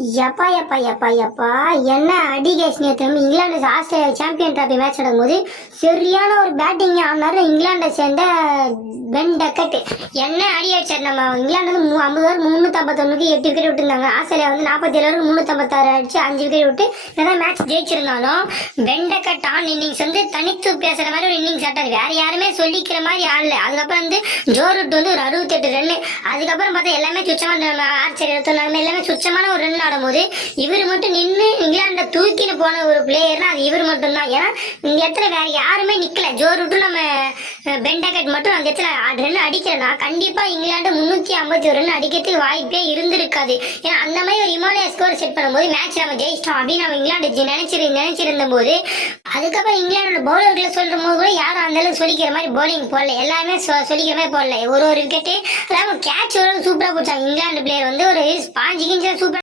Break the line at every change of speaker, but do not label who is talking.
எப்பா எப்பா எப்பா எப்பா என்ன அடி கேஸ் நேற்று England Australia champion trophy match ஆடும்போது சரியான ஒரு பேட்டிங் ஆனாரு இங்கிலாண்டை சேர்ந்த விக்கெட்டு என்ன அடி அடிச்சார் நம்ம இங்கிலாந்து வந்து ஐம்பது ஓவர் முந்நூற்றம்பத்தொன்னுக்கு எட்டு விக்கெட் விட்டுருந்தாங்க. ஆஸ்திரேலியா வந்து நாற்பத்தி ஏழு ஓவர் முந்நூற்றம்பத்தாறு அடிச்சு அஞ்சு விக்கெட் விட்டு இதான் மேட்ச் ஜெயிச்சிருந்தாலும் பென் டான் இன்னிங்ஸ் வந்து தனித்து பேசுகிற மாதிரி ஒரு இன்னிங்ஸ் ஆட்டாரு வேற யாருமே சொல்லிக்கிற மாதிரி ஆடல. அதுக்கப்புறம் வந்து ஜோரூட் வந்து ஒரு அறுபத்தெட்டு ரன்னு அதுக்கப்புறம் பார்த்தா எல்லாமே சுச்சமான ஆர்ச்சர் எடுத்தோம். எல்லாமே சுச்சமான ஒரு ரன் ஆடும்போது இவர் மட்டும் நின்று இங்கிலாண்டை தூக்கின்னு போன ஒரு பிளேயர்னா அது இவர் மட்டும்தான். ஏன்னா இந்த இடத்துல வேற யாருமே நிக்கல. ஜோரூட்டும் நம்ம பென்டகட் மட்டும் அந்த இடத்துல ரன் அடிக்கிறனா கண்டிப்பா இங்கிலாந்து முன்னூத்தி ஐம்பத்தி ஒரு ரன் அடிக்கிறதுக்கு வாய்ப்பே இருந்திருக்காது. ஏன்னா அந்த மாதிரி ஒரு இமாலய ஸ்கோர் செட் பண்ணும்போது மேட்ச் நம்ம ஜெயிச்சிட்டோம் அப்படின்னு நம்ம இங்கிலாந்து நினைச்சிரு நினைச்சிருந்த போது அதுக்கப்புறம் இங்கிலாந்தோட பவுலர்களை சொல்ற போது கூட யாரும் அந்த அளவுக்கு சொல்லிக்கிற மாதிரி பவுலிங் போடல. எல்லாருமே சொல்லிக்கிற மாதிரி போடல. ஒரு ஒரு விக்கெட்டு அதாவது கேட்ச் சூப்பரா பிடிச்சாங்க இங்கிலாந்து பிளேயர் வந்து ஒரு பாஞ்சு கிஞ்சா சூப்பரா